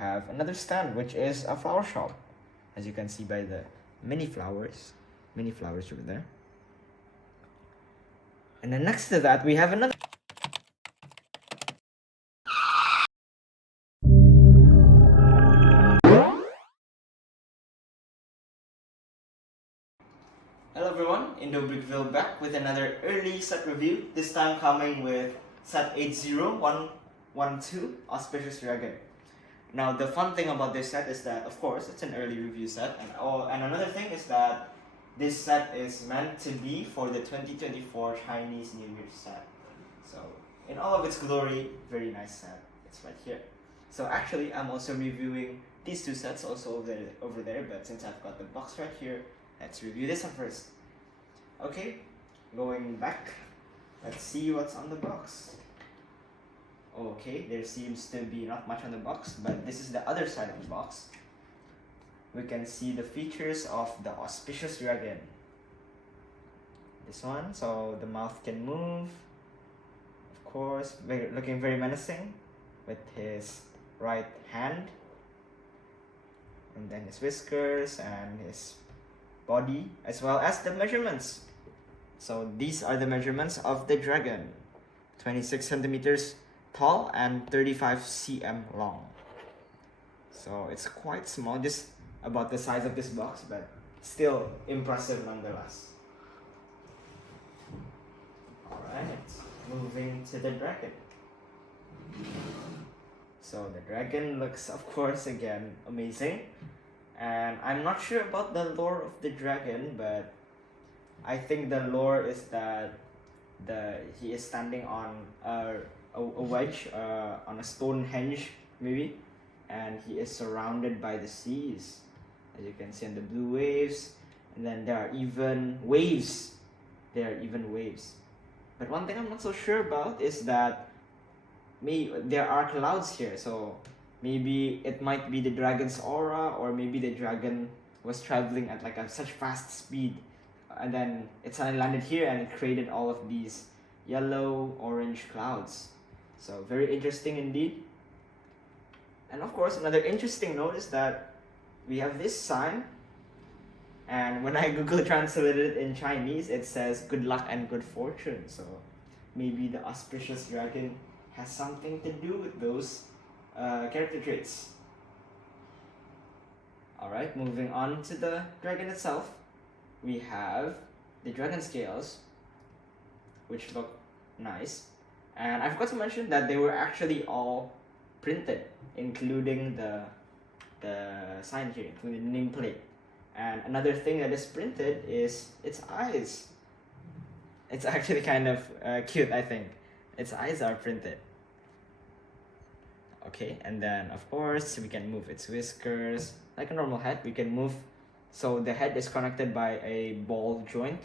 have another stand, which is a flower shop, as you can see by the mini flowers over there. And then next to that, we have another. Hello everyone, Indobrickville back with another early set review, this time coming with set 80112, Auspicious Dragon. Now the fun thing about this set is that, of course, it's an early review set, and another thing is that this set is meant to be for the 2024 Chinese New Year set. So, in all of its glory, very nice set. It's right here. So actually, I'm also reviewing these two sets also over there, but since I've got the box right here, let's review this one first. Okay, going back, let's see what's on the box. Okay, there seems to be not much on the box, but this is the other side of the box. We can see the features of the Auspicious Dragon. This one, so the mouth can move. Of course, looking very menacing with his right hand. And then his whiskers and his body, as well as the measurements. So these are the measurements of the dragon. 26 centimeters tall and 35 cm long. So it's quite small, just about the size of this box, but still impressive nonetheless. Alright, moving to the dragon. So the dragon looks, of course, again, amazing. And I'm not sure about the lore of the dragon, but I think the lore is that he is standing on a wedge, on a Stonehenge maybe, and he is surrounded by the seas, as you can see on the blue waves, and then there are even waves. But one thing I'm not so sure about is that there are clouds here, so maybe it might be the dragon's aura, or maybe the dragon was traveling at like such fast speed, and then it suddenly landed here and it created all of these yellow orange clouds. So very interesting indeed. And of course, another interesting note is that we have this sign, and when I Google translated it in Chinese, it says good luck and good fortune. So maybe the Auspicious Dragon has something to do with those character traits. Alright, moving on to the dragon itself. We have the dragon scales, which look nice. And I forgot to mention that they were actually all printed, including the sign here, including the nameplate. And another thing that is printed is its eyes. It's actually kind of cute, I think. Its eyes are printed. Okay, and then of course we can move its whiskers like a normal head. We can move, so the head is connected by a ball joint,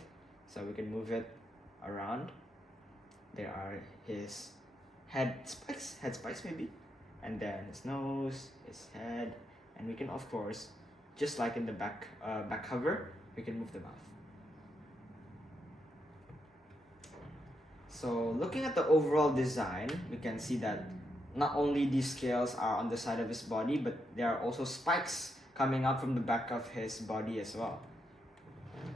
so we can move it around. There are his head spikes maybe, and then his nose, his head, and we can, of course, just like in the back cover, we can move the mouth. So looking at the overall design, we can see that not only these scales are on the side of his body, but there are also spikes coming out from the back of his body as well.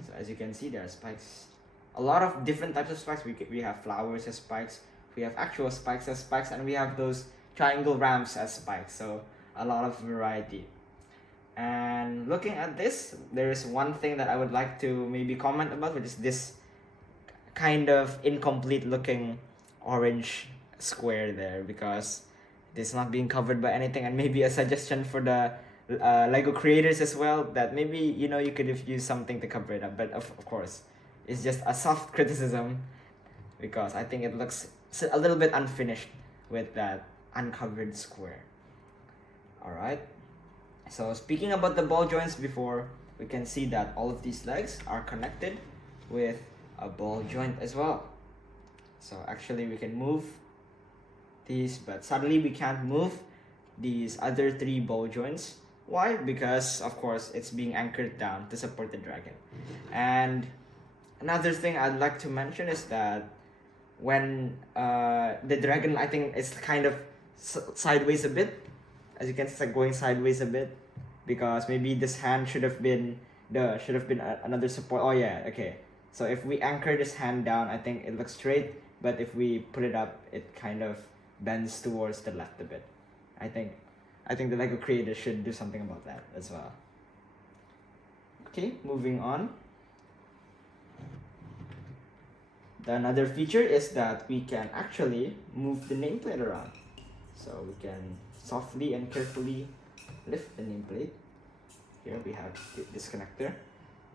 So as you can see, there are spikes. A lot of different types of spikes. We have flowers as spikes, we have actual spikes as spikes, and we have those triangle ramps as spikes. So a lot of variety. And looking at this, there is one thing that I would like to maybe comment about, which is this kind of incomplete looking orange square there, because it's not being covered by anything. And maybe a suggestion for the Lego creators as well, that maybe you could have used something to cover it up, but of course it's just a soft criticism, because I think it looks a little bit unfinished with that uncovered square. Alright, so speaking about the ball joints before, we can see that all of these legs are connected with a ball joint as well. So actually we can move these, but suddenly we can't move these other three ball joints. Why? Because of course it's being anchored down to support the dragon. And another thing I'd like to mention is that when the dragon, I think, is kind of sideways a bit, As you can see, it's like going sideways a bit, because maybe this hand should have been another support. Oh yeah, okay. So if we anchor this hand down, I think it looks straight, but if we put it up, it kind of bends towards the left a bit. I think the Lego creator should do something about that as well. Okay, moving on. The another feature is that we can actually move the nameplate around. So we can softly and carefully lift the nameplate. Here we have this connector.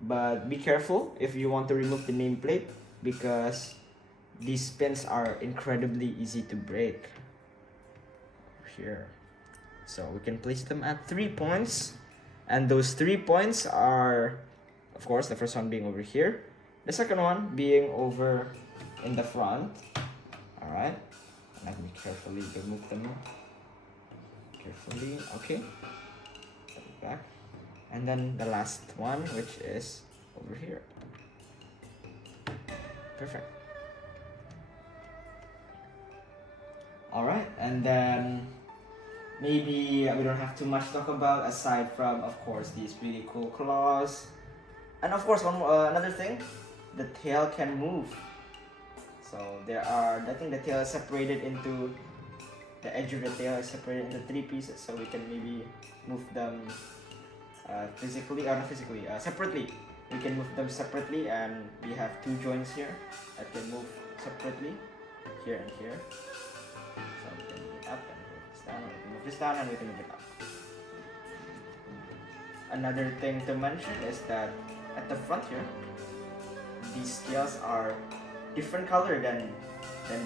But be careful if you want to remove the nameplate, because these pins are incredibly easy to break. Here. So we can place them at 3 points. And those 3 points are, of course, the first one being over here. The second one being over in the front. Alright. Let me carefully remove them. Carefully. Okay. Put it back. And then the last one, which is over here. Perfect. Alright, and then maybe we don't have too much to talk about aside from, of course, these really cool claws. And of course, another thing, the tail can move. So I think the tail is separated into, the edge of the tail is separated into 3 pieces, so we can maybe move them separately. We can move them separately, and we have 2 joints here that can move separately, here and here. So we can move it up and move this down, we can move this down, and we can move it up. Another thing to mention is that at the front here, these scales are different color than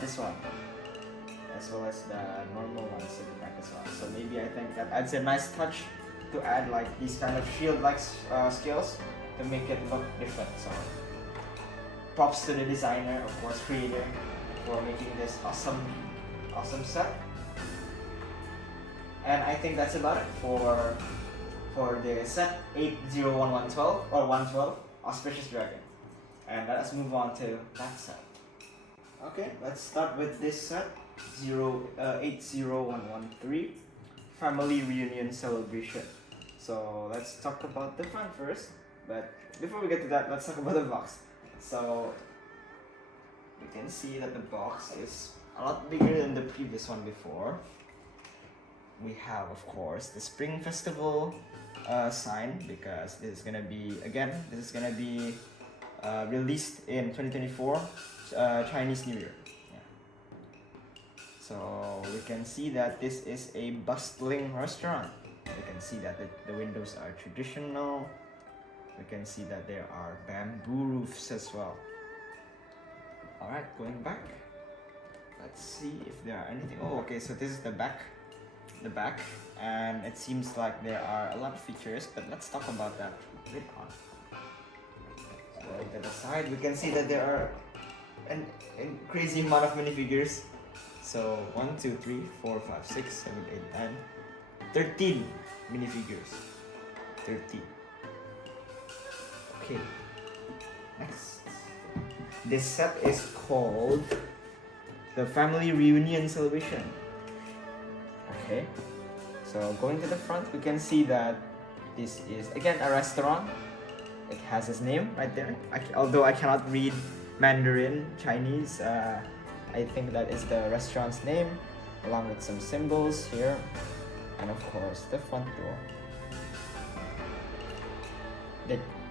this one, as well as the normal ones in the back as well. So maybe I think that adds a nice touch to add like these kind of shield-like scales to make it look different. So props to the designer, of course, creator, for making this awesome set. And I think that's about it for the set 801112 or 112 Auspicious Dragon. And let us move on to that set. Okay, let's start with this set 80113 Family Reunion Celebration. So let's talk about the front first, but before we get to that, let's talk about the box. So we can see that the box is a lot bigger than the previous one before. We have, of course, the Spring Festival sign, because this is gonna be released in 2024 Chinese New Year. Yeah. So we can see that this is a bustling restaurant. We can see that the windows are traditional. We can see that there are bamboo roofs as well. Alright, going back. Let's see if there are anything. Oh, okay, so this is the back. And it seems like there are a lot of features, but let's talk about that later on. So to the side, we can see that there are a crazy amount of minifigures. So 1, 2, 3, 4, 5, 6, 7, 8, 9, 13 minifigures. 13. Okay. Next. This set is called the Family Reunion Celebration. Okay. So going to the front, we can see that this is again a restaurant. It has its name right there. Although I cannot read Mandarin Chinese, I think that is the restaurant's name, along with some symbols here, and of course the front door.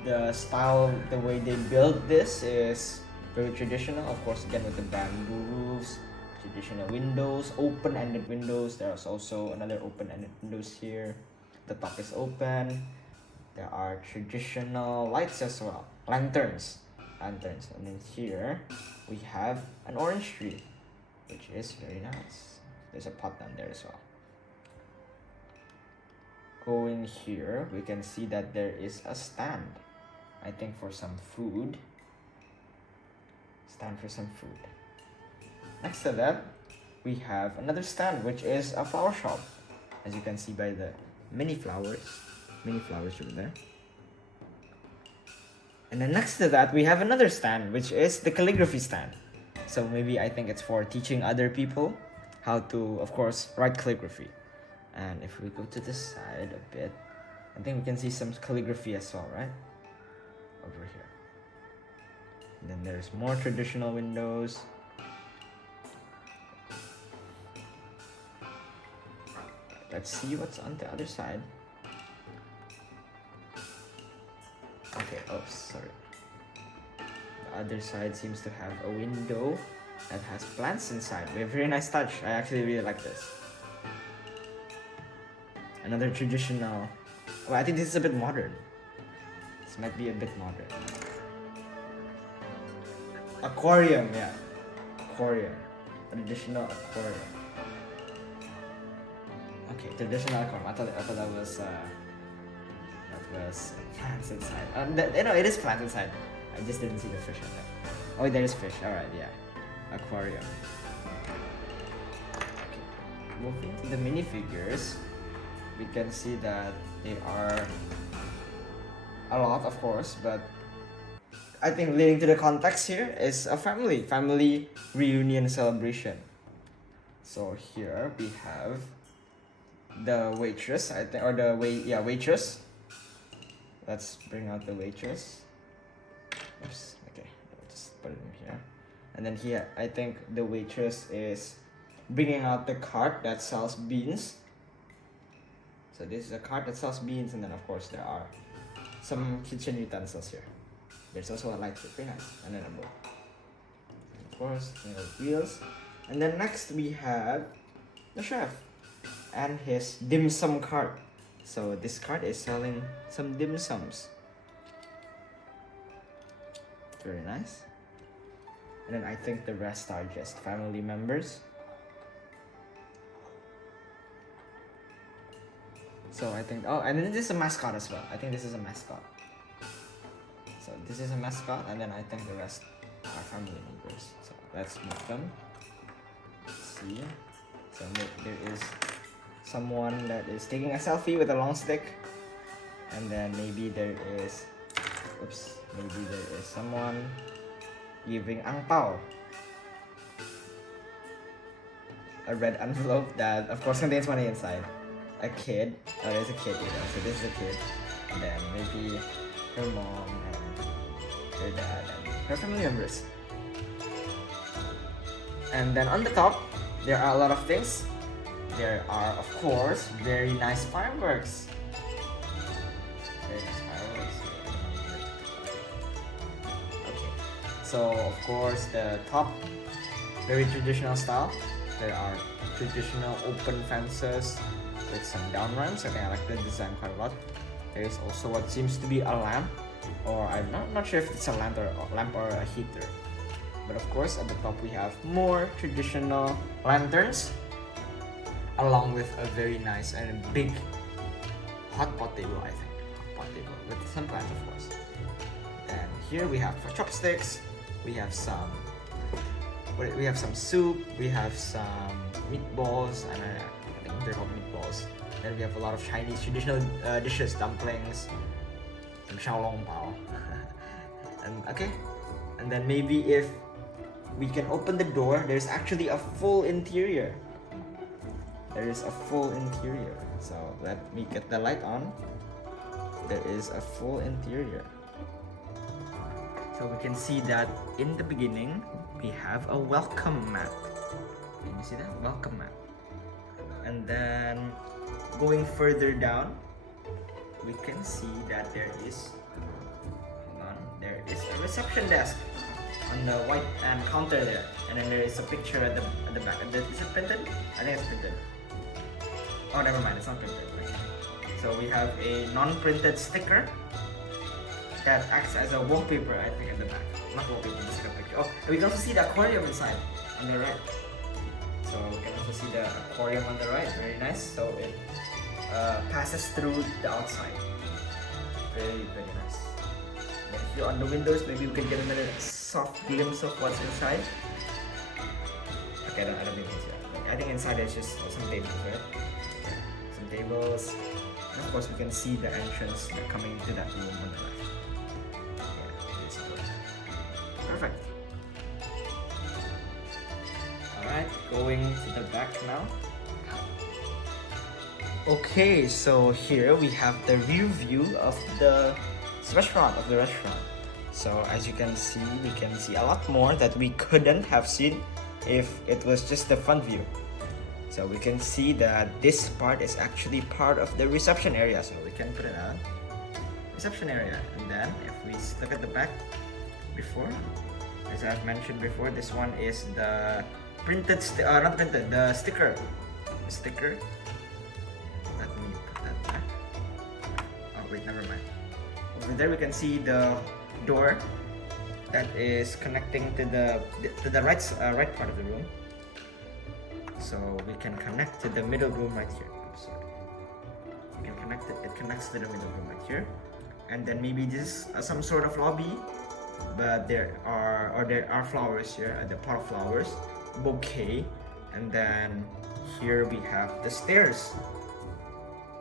The style, the way they built this is very traditional, of course, again with the bamboo roofs, traditional windows, open-ended windows. There's also another open-ended windows here. The top is open. There are traditional lights as well, lanterns, and then here we have an orange tree, which is very nice. There's a pot down there as well. Going here, we can see that there is a stand, I think for some food. Next to that, we have another stand, which is a flower shop, as you can see by the mini flowers over there. And then next to that, we have another stand, which is the calligraphy stand. So maybe I think it's for teaching other people how to, of course, write calligraphy. And if we go to the side a bit, I think we can see some calligraphy as well, right? Over here. And then there's more traditional windows. Let's see what's on the other side. Okay, oh, sorry. The other side seems to have a window that has plants inside. We have a very nice touch. I actually really like this. Another traditional. Well, I think this is a bit modern. This might be a bit modern. Aquarium, yeah. Aquarium. Traditional aquarium. Okay, traditional aquarium. I thought that was plants inside. No, it is plants inside. I just didn't see the fish in there. Oh, there is fish. Alright, yeah. Aquarium. Okay. Moving to the minifigures, we can see that they are a lot, of course, but I think leading to the context here is a family reunion celebration. So here we have the waitress, I think, or the waitress. Let's bring out the waitress. Oops, okay, I'll just put it in here. And then here, I think the waitress is bringing out the cart that sells beans. So this is a cart that sells beans, and then of course there are some kitchen utensils here. There's also a light switch, very nice, and then a bowl. And of course, wheels. And then next we have the chef and his dim sum cart. So this cart is selling some dim sums. Very nice. And then I think the rest are just family members. So I think, oh, and then this is a mascot as well. I think this is a mascot. So this is a mascot, and then I think the rest are family members. So let's move them. Let's see. So there is someone that is taking a selfie with a long stick, and then maybe there is, maybe there is someone giving ang pao, a red envelope that of course contains money inside. A kid, oh, there's a kid here, so this is a kid, and then maybe her mom and her dad and her family members. And then on the top, there are a lot of things. There are, of course, very nice fireworks. Very nice fireworks. Okay, so of course the top, very traditional style. There are traditional open fences with some down ramps. I think I like the design quite a lot. There is also what seems to be a lamp, or I'm not sure if it's a lamp or a heater. But of course, at the top we have more traditional lanterns, along with a very nice and big hot pot table, I think. Hot pot table with some plants, of course. And here we have chopsticks. We have some soup. We have some meatballs, and I think they're called meatballs. Then we have a lot of Chinese traditional dishes, dumplings, some xiaolong bao. And then maybe if we can open the door, there's actually a full interior. There is a full interior. So let me get the light on. There is a full interior. So we can see that in the beginning, we have a welcome mat. Can you see that? Welcome mat. And then going further down, we can see that there is a reception desk on the white counter there, and then there is a picture at the back. Is it printed? I think it's printed. Oh, never mind, it's not printed. Okay. So we have a non-printed sticker that acts as a wallpaper, I think, at the back. Not wallpaper, just a picture. Oh, and we can also see the aquarium inside on the right. So we can also see the aquarium on the right. Very nice. So it passes through the outside. Very, very nice. And if you're on the windows, maybe we can get another soft glimpse of what's inside. Okay, I don't think it's here. I think inside there's just some tables, right? Okay, some tables. And of course, we can see the entrance coming into that room on the left. Yeah, it is good. Perfect. Alright, going to the back now. Okay, so here we have the rear view of the restaurant. So as you can see, we can see a lot more that we couldn't have seen if it was just the front view. So we can see that this part is actually part of the reception area. So we can put it on reception area. And then if we look at the back before, as I've mentioned before, this one is the printed, the sticker. The sticker. Let me put that back. Oh wait, never mind. Over there we can see the door that is connecting to the right part of the room. So we can connect to the middle room right here. Oops, sorry. We can connect it. It connects to the middle room right here, and then maybe this some sort of lobby. But there are flowers here, the pot of flowers, bouquet, and then here we have the stairs.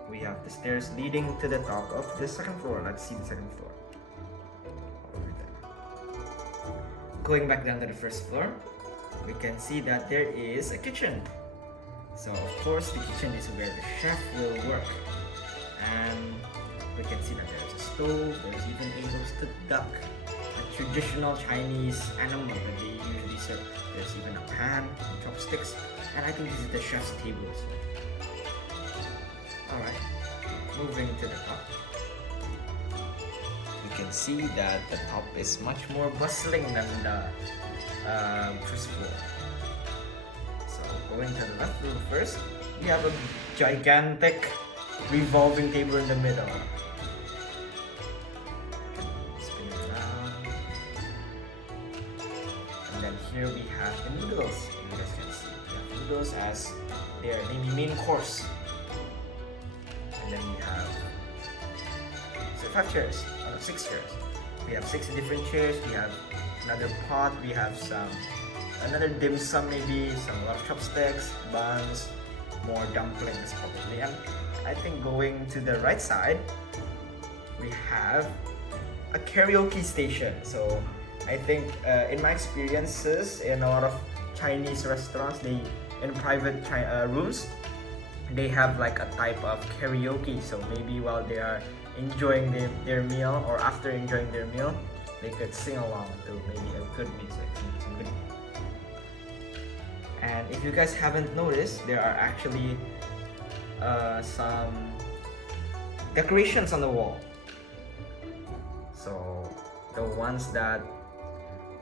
We have the stairs leading to the top of the second floor. Let's see the second floor. Over there. Going back down to the first floor, we can see that there is a kitchen. So of course the kitchen is where the chef will work, and we can see that there's a stove. There's even a roasted duck, a traditional Chinese animal that they usually serve. There's even a pan and chopsticks, and I think this is the chef's table. Alright, moving to the top, we can see that the top is much more bustling than the first floor. So going to the left room first, we have a gigantic revolving table in the middle. Spin it around. And then here we have the noodles. You guys can see we have noodles as their maybe main course. And then we have 6 chairs. We have 6 different chairs. We have another pot. We have another dim sum, maybe a lot of chopsticks, buns, more dumplings probably. And I think going to the right side, we have a karaoke station. So I think in my experiences in a lot of Chinese restaurants, in private rooms, they have like a type of karaoke. So maybe while they are enjoying their meal, or after enjoying their meal, they could sing along to maybe a good music, some good. And if you guys haven't noticed, there are actually some decorations on the wall. So the ones that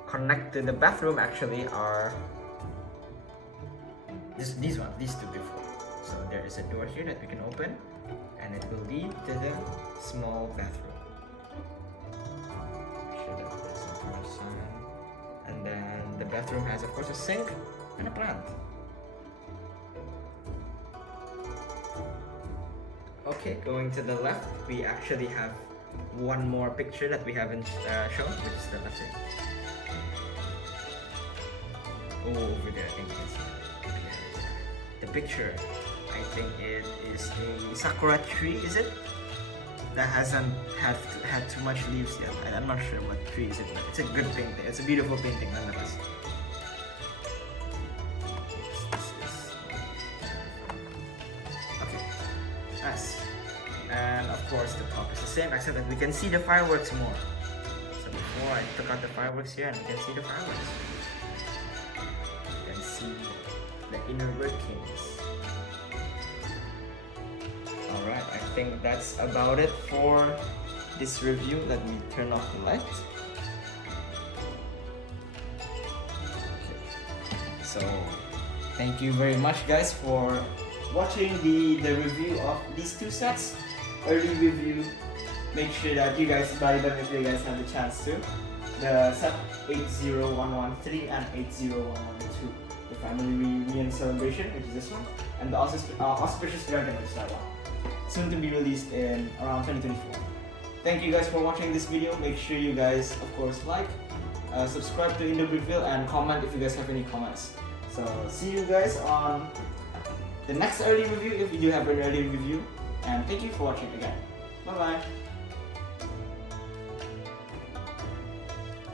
connect to the bathroom actually are these two before. So there is a door here that we can open, and it will lead to the small bathroom. And then the bathroom has of course a sink and a plant. Okay, going to the left, we actually have one more picture that we haven't shown, which is the left side. Oh, over there, I think you can see the picture. I think it is a sakura tree, is it? That hasn't had too much leaves yet. I'm not sure what tree is it, but it's a good painting. It's a beautiful painting nonetheless. Okay, nice. And of course the top is the same, except that we can see the fireworks more. So before I took out the fireworks here, and we can see the fireworks. You can see the inner workings. Alright, I think that's about it for this review. Let me turn off the light. Okay. So, thank you very much guys for watching the review of these two sets. Early review. Make sure that you guys buy them if you guys have the chance to. The set 80113 and 80112. The family reunion celebration, which is this one. And the Auspicious Dragon, which is that one. Soon to be released in around 2024. Thank you guys for watching this video. Make sure you guys, of course, like, subscribe to Indobrickville, and comment if you guys have any comments. So see you guys on the next early review, if we do have an early review. And thank you for watching again. Bye bye.